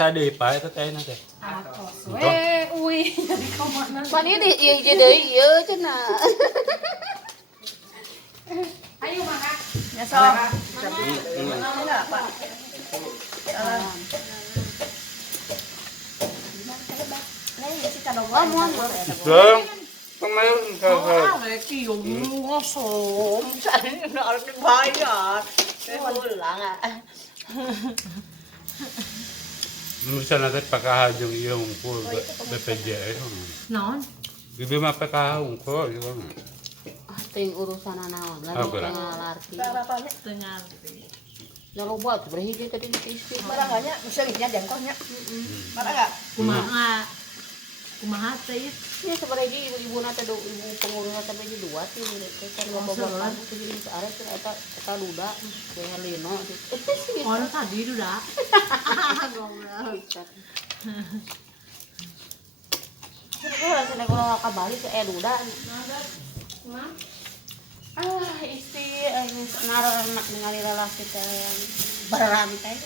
sade pa itu teh nanti. Akos uy jadi komanan. Pani di ieu deui ieu cenah. Ayo makan. Ya sok. Mana Pak? Oh, mohon. Dong. Kemarin Oh, leki yung ngosom. Saan na harus dibayar? Ulang ah. Bisa nanti pakahajong yung po BPJS. Naon? Bibi mapakahong ko yung. Ting urusan naon, lalu Apa? ngalarti. Barangnya, Tengah. Kalau buat berhiji tadi istri. barangnya, misalnya jangkaunya. Mana enggak? Kumaha teh? Ya sebenarnya ibu-ibu nate ibu pengurus nate bagi dua sih kan bapak-bapak jadi arek eta duda kayak Lino gitu. Oh, tadi udah. Goblok. Rasanya kalau kabali ke duda. Istri ini naruh anak ningali lalaki teh yang bararantai.